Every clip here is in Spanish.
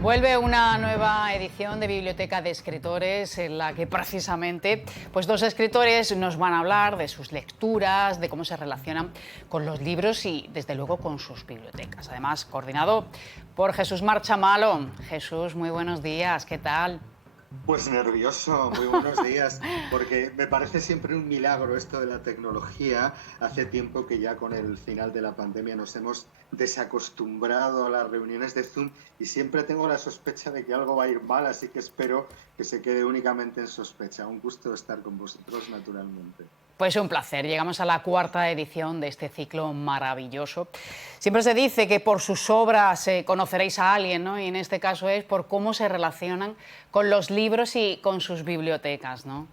Vuelve una nueva edición de Biblioteca de Escritores en la que precisamente pues dos escritores nos van a hablar de sus lecturas, de cómo se relacionan con los libros y desde luego con sus bibliotecas. Además, coordinado por Jesús Marchamalo. Jesús, muy buenos días, ¿qué tal? Pues nervioso, muy buenos días, porque me parece siempre un milagro esto de la tecnología. Hace tiempo que ya con el final de la pandemia nos hemos desacostumbrado a las reuniones de Zoom y siempre tengo la sospecha de que algo va a ir mal, así que espero que se quede únicamente en sospecha. Un gusto estar con vosotros, naturalmente. Pues un placer. Llegamos a la cuarta edición de este ciclo maravilloso. Siempre se dice que por sus obras conoceréis a alguien, ¿no? Y en este caso es por cómo se relacionan con los libros y con sus bibliotecas, ¿no?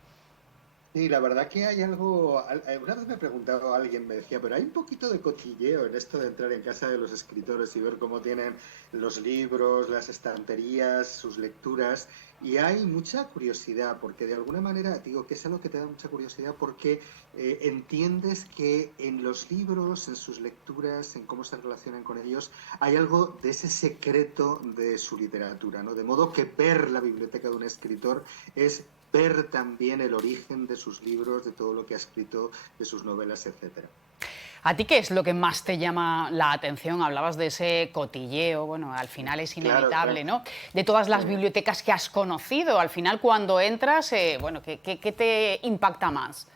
Sí, la verdad que hay algo, una vez me preguntaba alguien, me decía, pero hay un poquito de cotilleo en esto de entrar en casa de los escritores y ver cómo tienen los libros, las estanterías, sus lecturas, y hay mucha curiosidad, porque de alguna manera, digo que es algo que te da mucha curiosidad porque entiendes que en los libros, en sus lecturas, en cómo se relacionan con ellos, hay algo de ese secreto de su literatura, ¿no? De modo que ver la biblioteca de un escritor es ver también el origen de sus libros, de todo lo que ha escrito, de sus novelas, etcétera. ¿A ti qué es lo que más te llama la atención? Hablabas de ese cotilleo, bueno, al final es Claro, inevitable, claro. ¿no? De todas las Sí. bibliotecas que has conocido, al final cuando entras, bueno, ¿qué te impacta más?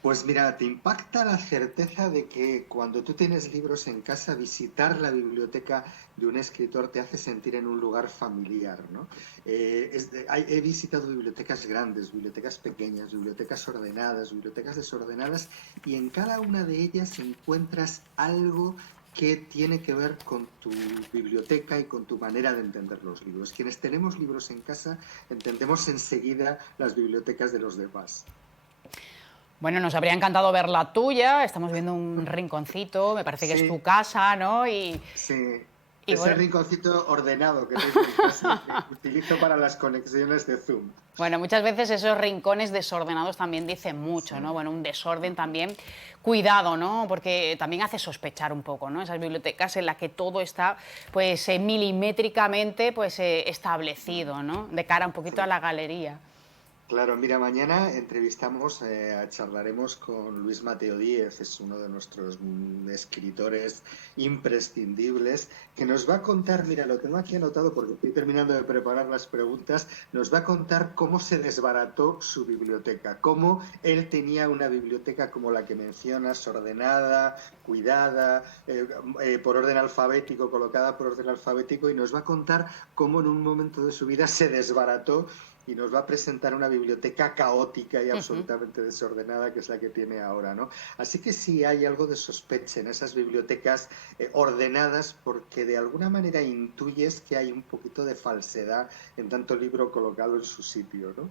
Pues mira, te impacta la certeza de que cuando tú tienes libros en casa, visitar la biblioteca de un escritor te hace sentir en un lugar familiar, ¿no? He visitado bibliotecas grandes, bibliotecas pequeñas, bibliotecas ordenadas, bibliotecas desordenadas, y en cada una de ellas encuentras algo que tiene que ver con tu biblioteca y con tu manera de entender los libros. Quienes tenemos libros en casa entendemos enseguida las bibliotecas de los demás. Bueno, nos habría encantado ver la tuya, estamos viendo un rinconcito, me parece que es tu Sí, casa, ¿no? sí, Y ese bueno, rinconcito ordenado que tengo en casa y que utilizo para las conexiones de Zoom. bueno, muchas veces esos rincones desordenados también dicen Sí. mucho, ¿no? Bueno, un desorden también, cuidado, ¿no? Porque también hace sospechar un poco, ¿no? Esas bibliotecas en las que todo está, pues, milimétricamente, pues, establecido, ¿no? De cara un poquito a Sí. la galería. Claro, mira, mañana entrevistamos, charlaremos con Luis Mateo Díez, es uno de nuestros escritores imprescindibles, que nos va a contar, mira, lo tengo aquí anotado porque estoy terminando de preparar las preguntas, nos va a contar cómo se desbarató su biblioteca, cómo él tenía una biblioteca como la que mencionas, ordenada, cuidada, por orden alfabético, colocada por orden alfabético, y nos va a contar cómo en un momento de su vida se desbarató y nos va a presentar una biblioteca caótica y absolutamente desordenada que es la que tiene ahora, ¿no? Así que sí hay algo de sospecha en esas bibliotecas ordenadas porque de alguna manera intuyes que hay un poquito de falsedad en tanto libro colocado en su sitio, ¿no?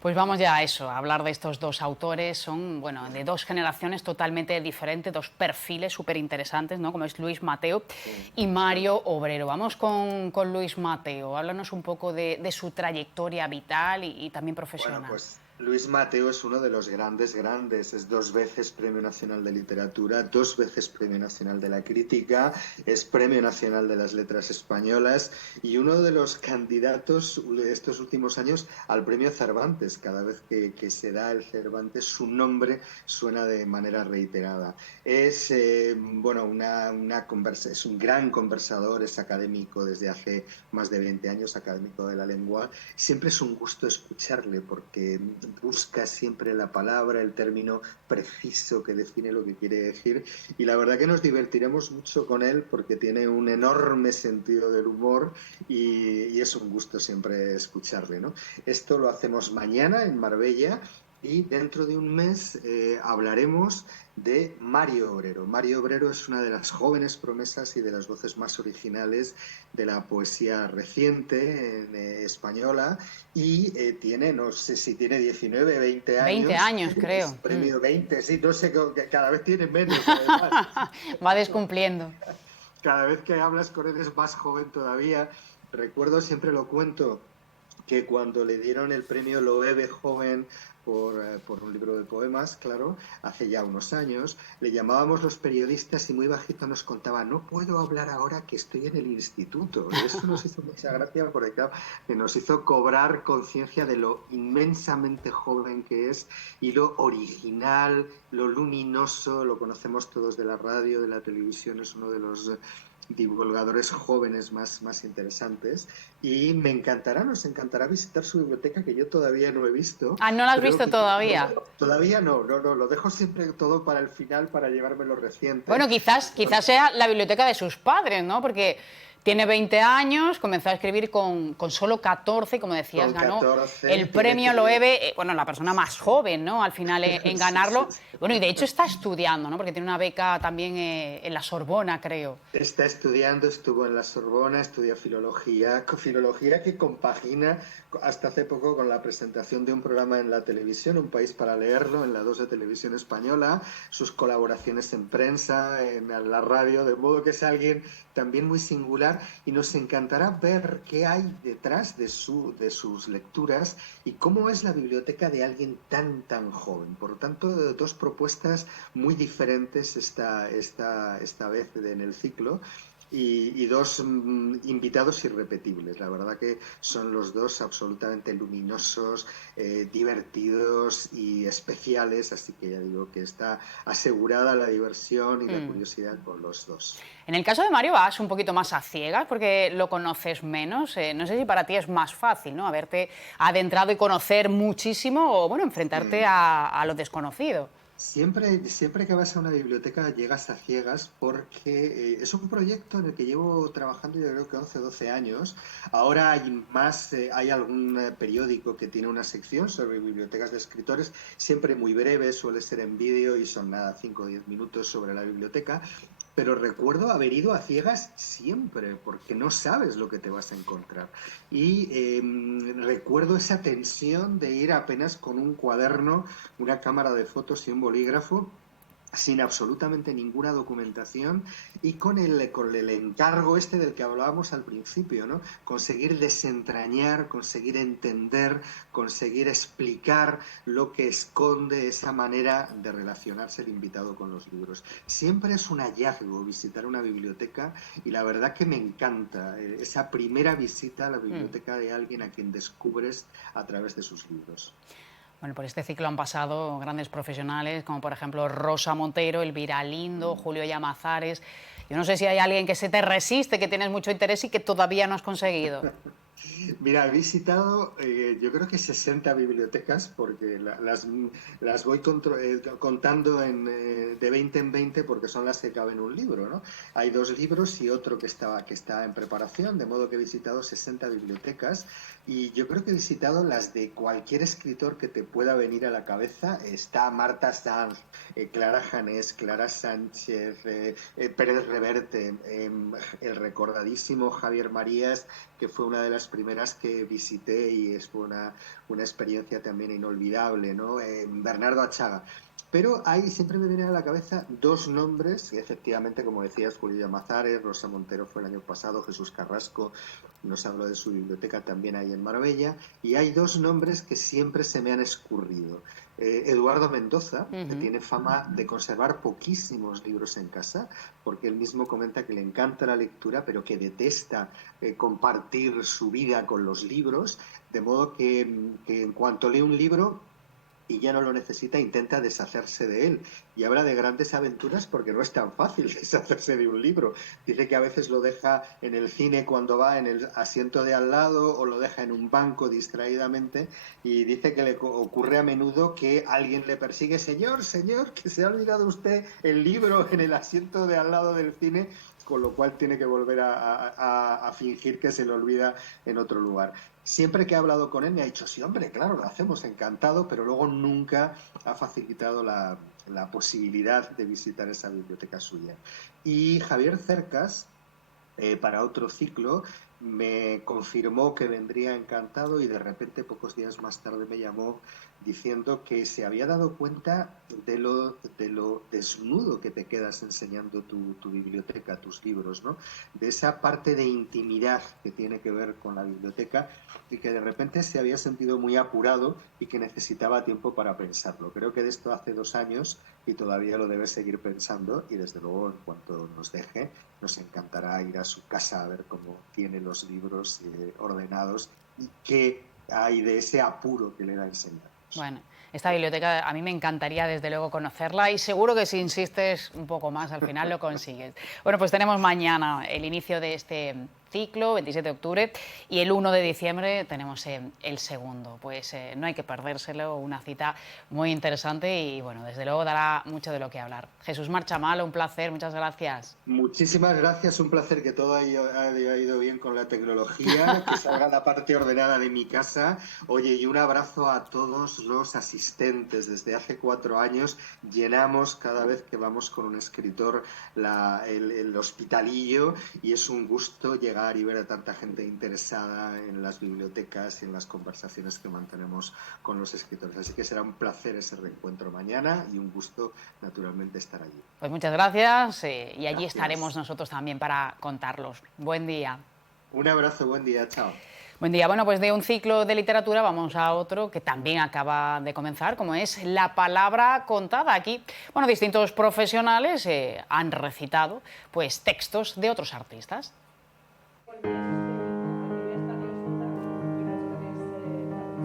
Pues vamos ya a eso, a hablar de estos dos autores. Son, bueno, de dos generaciones totalmente diferentes, dos perfiles súper interesantes, ¿no? Como es Luis Mateo Sí, y sí. Mario Obrero. Vamos con Luis Mateo. Háblanos un poco de su trayectoria vital y también Bueno, profesional. pues Luis Mateo es uno de los grandes, grandes. Es dos veces Premio Nacional de Literatura, dos veces Premio Nacional de la Crítica, es Premio Nacional de las Letras Españolas y uno de los candidatos de estos últimos años al Premio Cervantes. Cada vez que se da el Cervantes, su nombre suena de manera reiterada. Es, bueno, es un gran conversador, es académico desde hace más de 20 años, académico de la lengua. Siempre es un gusto escucharle porque busca siempre la palabra, el término preciso que define lo que quiere decir y la verdad que nos divertiremos mucho con él porque tiene un enorme sentido del humor y es un gusto siempre escucharle, ¿no? Esto lo hacemos mañana en Marbella y dentro de un mes hablaremos de Mario Obrero. Mario Obrero es una de las jóvenes promesas y de las voces más originales de la poesía reciente española y tiene, no sé si tiene 19, 20 20 años, años, es creo. premio 20, sí, no sé, cada vez tiene menos además. Va descumpliendo. Cada vez que hablas con él es más joven todavía. Recuerdo, siempre lo cuento, que cuando le dieron el premio Loewe Joven por un libro de poemas, claro, hace ya unos años, le llamábamos los periodistas y muy bajito nos contaba, no puedo hablar ahora que estoy en el instituto. Y eso nos hizo mucha gracia porque, claro, nos hizo cobrar conciencia de lo inmensamente joven que es y lo original, lo luminoso, lo conocemos todos de la radio, de la televisión, es uno de los divulgadores jóvenes más interesantes y nos encantará visitar su biblioteca que yo todavía no he visto, Ah, ¿no la has pero visto que todavía? todavía no, lo dejo siempre todo para el final para llevármelo reciente. Bueno, quizás sea la biblioteca de sus padres, ¿no? Porque tiene 20 años, comenzó a escribir con solo 14, como decías, Con ganó 14 el premio Loewe, bueno, la persona más joven, ¿no? Al final en sí, sí, ganarlo. sí. Bueno, y de hecho está estudiando, ¿no? Porque tiene una beca también en la Sorbona, creo. Está estudiando, estuvo en la Sorbona, estudia filología que compagina hasta hace poco con la presentación de un programa en la televisión, Un País para Leerlo, en la 2 de Televisión Española, sus colaboraciones en prensa, en la radio, de modo que es alguien también muy singular y nos encantará ver qué hay detrás de sus lecturas y cómo es la biblioteca de alguien tan joven. Por lo tanto, dos propuestas muy diferentes esta vez en el ciclo y dos invitados irrepetibles. La verdad que son los dos absolutamente luminosos, divertidos y especiales, así que ya digo que está asegurada la diversión y la curiosidad con los dos. En el caso de Mario vas un poquito más a ciegas porque lo conoces menos. No sé si para ti es más fácil, ¿no? Haberte adentrado y conocer muchísimo o, bueno, enfrentarte a lo desconocido. Siempre que vas a una biblioteca llegas a ciegas porque es un proyecto en el que llevo trabajando yo creo que 11 o 12 años. Ahora hay algún periódico que tiene una sección sobre bibliotecas de escritores, siempre muy breve, suele ser en vídeo y son nada, 5 o 10 minutos sobre la biblioteca. Pero recuerdo haber ido a ciegas siempre, porque no sabes lo que te vas a encontrar. Y recuerdo esa tensión de ir apenas con un cuaderno, una cámara de fotos y un bolígrafo, sin absolutamente ninguna documentación y con el encargo este del que hablábamos al principio, ¿no? Conseguir desentrañar, conseguir entender, conseguir explicar lo que esconde esa manera de relacionarse el invitado con los libros. Siempre es un hallazgo visitar una biblioteca y la verdad que me encanta esa primera visita a la biblioteca de alguien a quien descubres a través de sus libros. Bueno, por este ciclo han pasado grandes profesionales, como por ejemplo Rosa Montero, Elvira Lindo, Julio Llamazares. Yo no sé si hay alguien que se te resiste, que tienes mucho interés y que todavía no has conseguido. Mira, he visitado yo creo que 60 bibliotecas porque las voy contando de 20 en 20 porque son las que caben en un libro, ¿no? Hay dos libros y otro que está en preparación, de modo que he visitado 60 bibliotecas y yo creo que he visitado las de cualquier escritor que te pueda venir a la cabeza. Está Marta Sanz, Clara Janés, Clara Sánchez, Pérez Reverte, el recordadísimo Javier Marías, que fue una de las primeras que visité y fue una experiencia también inolvidable, ¿no? Bernardo Achaga. Pero ahí siempre me vienen a la cabeza dos nombres, y efectivamente, como decías, Julio Llamazares, Rosa Montero fue el año pasado, Jesús Carrasco nos habló de su biblioteca también ahí en Marbella, y hay dos nombres que siempre se me han escurrido. Eduardo Mendoza, que tiene fama de conservar poquísimos libros en casa, porque él mismo comenta que le encanta la lectura, pero que detesta compartir su vida con los libros, de modo que en cuanto lee un libro y ya no lo necesita, intenta deshacerse de él. Y habla de grandes aventuras porque no es tan fácil deshacerse de un libro. Dice que a veces lo deja en el cine cuando va en el asiento de al lado o lo deja en un banco distraídamente y dice que le ocurre a menudo que alguien le persigue, señor, señor, que se ha olvidado usted el libro en el asiento de al lado del cine, con lo cual tiene que volver a fingir que se le olvida en otro lugar. Siempre que he hablado con él me ha dicho, sí, hombre, claro, lo hacemos, encantado, pero luego nunca ha facilitado la posibilidad de visitar esa biblioteca suya. Y Javier Cercas, para otro ciclo, me confirmó que vendría encantado y de repente pocos días más tarde me llamó diciendo que se había dado cuenta de lo desnudo que te quedas enseñando tu biblioteca, tus libros, ¿no? De esa parte de intimidad que tiene que ver con la biblioteca y que de repente se había sentido muy apurado y que necesitaba tiempo para pensarlo. Creo que de esto hace 2 años y todavía lo debe seguir pensando y desde luego en cuanto nos deje nos encantará ir a su casa a ver cómo tiene los libros ordenados y qué hay de ese apuro que le da enseñar. Bueno, esta biblioteca a mí me encantaría desde luego conocerla y seguro que si insistes un poco más al final lo consigues. Bueno, pues tenemos mañana el inicio de este ciclo, 27 de octubre, y el 1 de diciembre tenemos el segundo. Pues no hay que perdérselo, una cita muy interesante y bueno, desde luego dará mucho de lo que hablar. Jesús Marchamal, un placer, muchas gracias. Muchísimas gracias, un placer que todo haya ido bien con la tecnología, que salga la parte ordenada de mi casa. Oye, y un abrazo a todos los asistentes. Desde hace 4 años llenamos cada vez que vamos con un escritor el hospitalillo y es un gusto llegar y ver a tanta gente interesada en las bibliotecas y en las conversaciones que mantenemos con los escritores. Así que será un placer ese reencuentro mañana y un gusto naturalmente estar allí. Pues muchas gracias y allí Gracias. estaremos nosotros también para contarlos. Buen día. Un abrazo, buen día, chao. Buen día. Bueno, pues de un ciclo de literatura vamos a otro que también acaba de comenzar, como es La palabra contada. Aquí, bueno, distintos profesionales han recitado pues textos de otros artistas.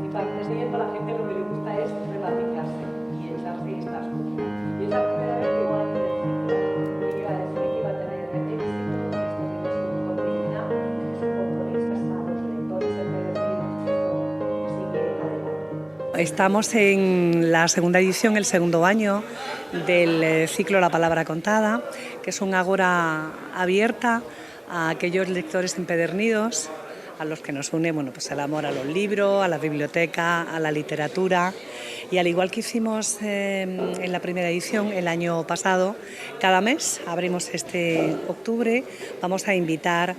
A la gente lo que le gusta es relativizarse y echarse estas cosas. Y es la primera vez que igual que iba a decir que iba a tener éxito, esto tiene su consigna, su compromiso a los lectores empedernidos, así que adelante. Estamos en la segunda edición, el segundo año del ciclo La palabra contada, que es una agora abierta a aquellos lectores empedernidos a los que nos une pues el amor a los libros, a la biblioteca, a la literatura. Y al igual que hicimos en la primera edición el año pasado, cada mes, abrimos este octubre, vamos a invitar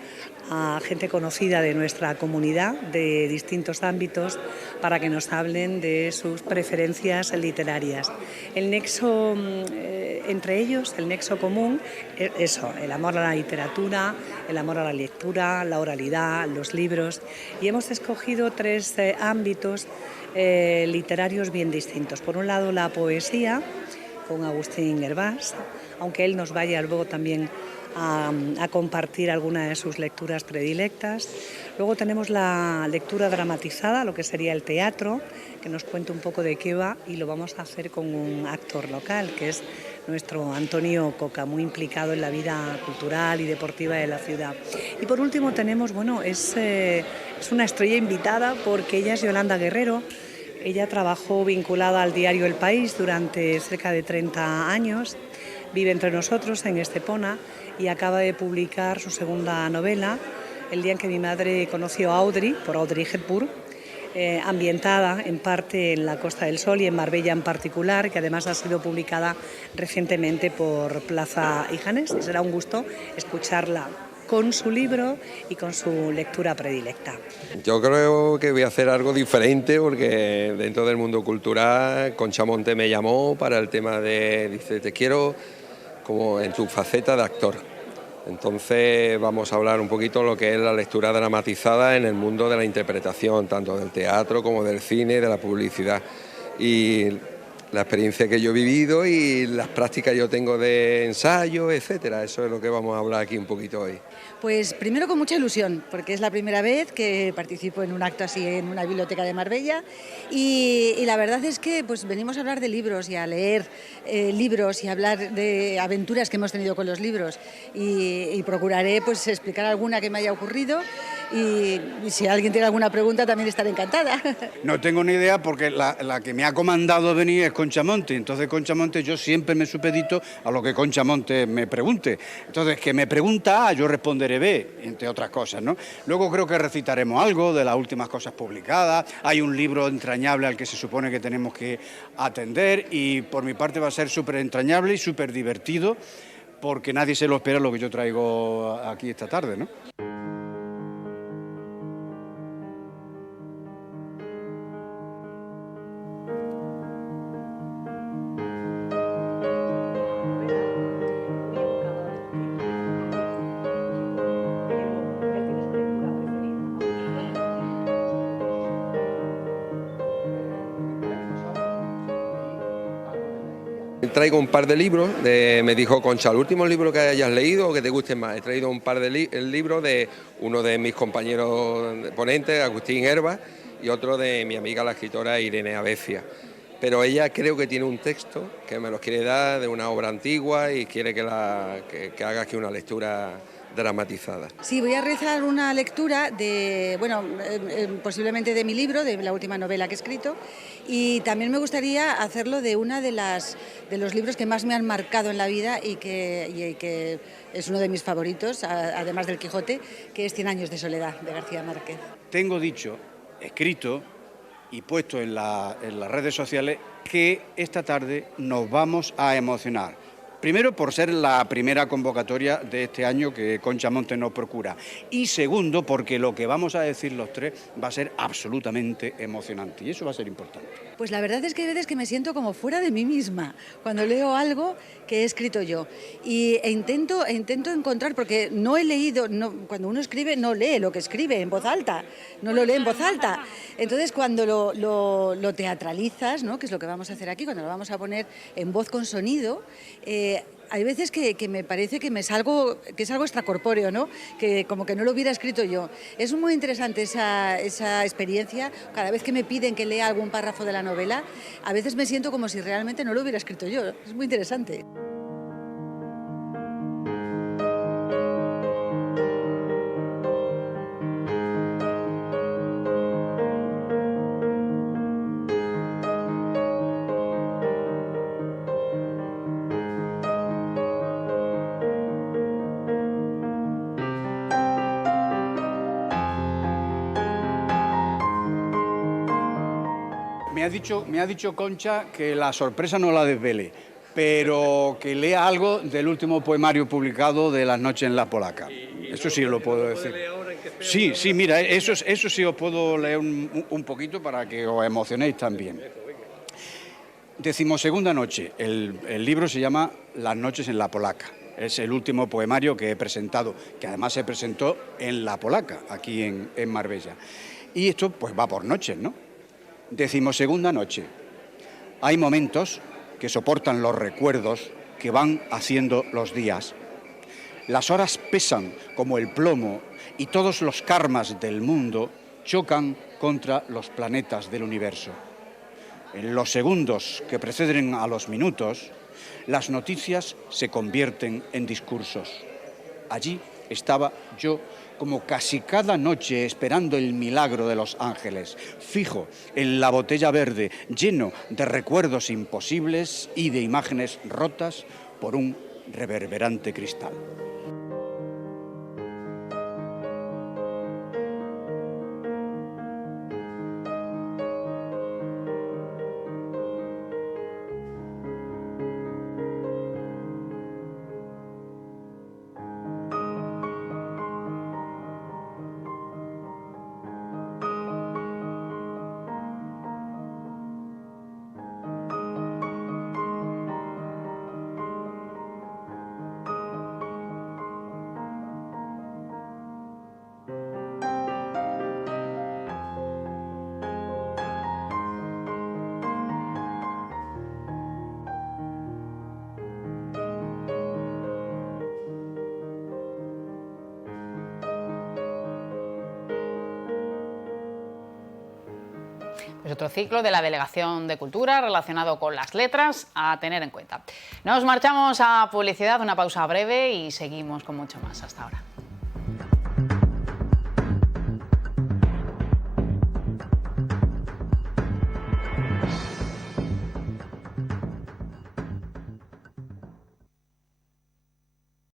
a gente conocida de nuestra comunidad, de distintos ámbitos, para que nos hablen de sus preferencias literarias. El nexo entre ellos, el nexo común, es eso, el amor a la literatura, el amor a la lectura, la oralidad, los libros. Y hemos escogido 3 ámbitos literarios bien distintos. Por un lado, la poesía, con Agustín Hervás, aunque él nos vaya luego también a compartir alguna de sus lecturas predilectas. Luego tenemos la lectura dramatizada, lo que sería el teatro, que nos cuenta un poco de qué va, y lo vamos a hacer con un actor local, que es nuestro Antonio Coca, muy implicado en la vida cultural y deportiva de la ciudad. Y por último tenemos, es una estrella invitada porque ella es Yolanda Guerrero. Ella trabajó vinculada al diario El País durante cerca de 30 años, vive entre nosotros en Estepona y acaba de publicar su segunda novela, El día en que mi madre conoció a Audrey, por Audrey Hepburn, ambientada en parte en la Costa del Sol y en Marbella en particular, que además ha sido publicada recientemente por Plaza y Janés. Será un gusto escucharla con su libro y con su lectura predilecta. Yo creo que voy a hacer algo diferente porque dentro del mundo cultural Concha Monte me llamó para el tema dice, te quiero como en tu faceta de actor. Entonces vamos a hablar un poquito de lo que es la lectura dramatizada en el mundo de la interpretación, tanto del teatro como del cine, de la publicidad. Y la experiencia que yo he vivido y las prácticas que yo tengo de ensayo, etcétera. Eso es lo que vamos a hablar aquí un poquito hoy. Pues primero con mucha ilusión, porque es la primera vez que participo en un acto así en una biblioteca de Marbella y la verdad es que pues venimos a hablar de libros y a leer libros y a hablar de aventuras que hemos tenido con los libros y procuraré pues explicar alguna que me haya ocurrido y si alguien tiene alguna pregunta también estaré encantada. No tengo ni idea porque la que me ha comandado venir es Concha Monte, entonces Concha Monte yo siempre me supedito a lo que Concha Monte me pregunte, entonces que me pregunta A, yo responderé B, entre otras cosas, ¿no? Luego creo que recitaremos algo de las últimas cosas publicadas, hay un libro entrañable al que se supone que tenemos que atender y por mi parte va a ser súper entrañable y súper divertido porque nadie se lo espera lo que yo traigo aquí esta tarde, ¿no? traigo un par de libros, me dijo Concha, el último libro que hayas leído o que te guste más. He traído un par de libros de uno de mis compañeros ponentes, Agustín Herba, y otro de mi amiga la escritora Irene Abecia. Pero ella creo que tiene un texto que me los quiere dar de una obra antigua y quiere que haga aquí una lectura dramatizada. Sí, voy a realizar una lectura de, bueno, posiblemente de mi libro, de la última novela que he escrito, y también me gustaría hacerlo de una de los libros que más me han marcado en la vida y que es uno de mis favoritos, además del Quijote, que es 100 años de soledad, de García Márquez. Tengo dicho, escrito y puesto en las redes sociales que esta tarde nos vamos a emocionar. Primero, por ser la primera convocatoria de este año que Concha Montes nos procura. Y segundo, porque lo que vamos a decir los tres va a ser absolutamente emocionante. Y eso va a ser importante. Pues la verdad es que hay veces que me siento como fuera de mí misma cuando leo algo que he escrito yo. E intento encontrar, porque no he leído, cuando uno escribe no lee lo que escribe en voz alta, no lo lee en voz alta. Entonces cuando lo teatralizas, ¿no?, que es lo que vamos a hacer aquí, cuando lo vamos a poner en voz con sonido, hay veces que me parece que es algo extracorpóreo, ¿no?, que como que no lo hubiera escrito yo. Es muy interesante esa experiencia. Cada vez que me piden que lea algún párrafo de la novela, a veces me siento como si realmente no lo hubiera escrito yo. Es muy interesante. Me ha dicho Concha que la sorpresa no la desvele, pero que lea algo del último poemario publicado de Las noches en la Polaca. Eso sí lo puedo decir. Sí, mira, eso sí os puedo leer un poquito para que os emocionéis también. 12ª noche. El libro se llama Las noches en la Polaca. Es el último poemario que he presentado, que además se presentó en la Polaca, aquí en Marbella. Y esto pues va por noches, ¿no? 12ª noche. Hay momentos que soportan los recuerdos que van haciendo los días. Las horas pesan como el plomo y todos los karmas del mundo chocan contra los planetas del universo. En los segundos que preceden a los minutos, las noticias se convierten en discursos. Allí estaba yo como casi cada noche esperando el milagro de los ángeles, fijo en la botella verde, lleno de recuerdos imposibles y de imágenes rotas por un reverberante cristal. Pues otro ciclo de la Delegación de Cultura relacionado con las letras a tener en cuenta. Nos marchamos a publicidad, una pausa breve y seguimos con mucho más. Hasta ahora.